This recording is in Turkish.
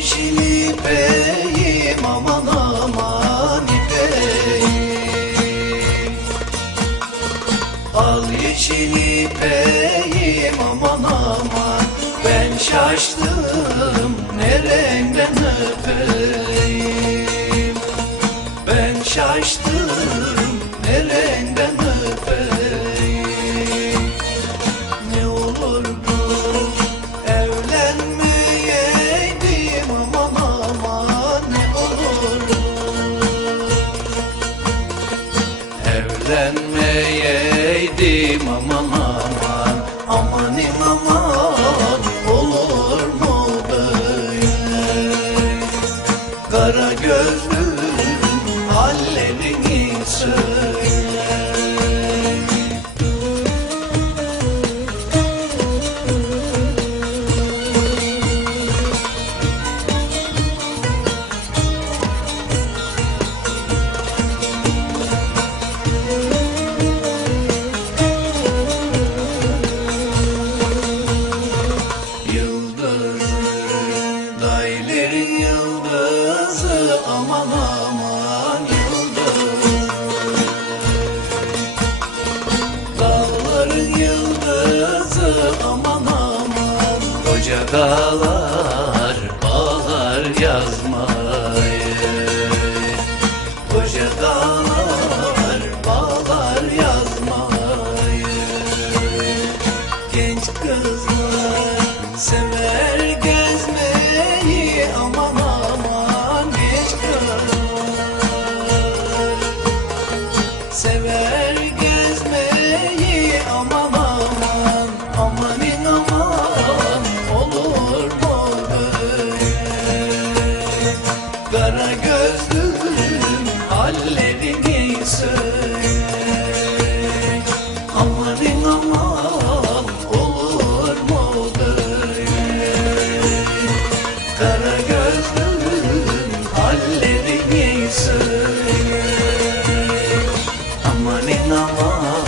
çili ipeyim aman aman ipeyim. Al yeşil ipeyim aman aman. Ben şaştım nerenden öpeyim? Ben şaştım Evlenmeyeydim aman aman Amanim aman olur mu böyle? Kara gözlüm hallerini söyle aman aman yıldız. Dağların yıldızı aman aman. Koca dağlar bağlar yazmayı. Koca dağlar bağlar yazmayı. Genç kızlar sever aman olur mu Kara gözlüm hallerin yeysek Amanın aman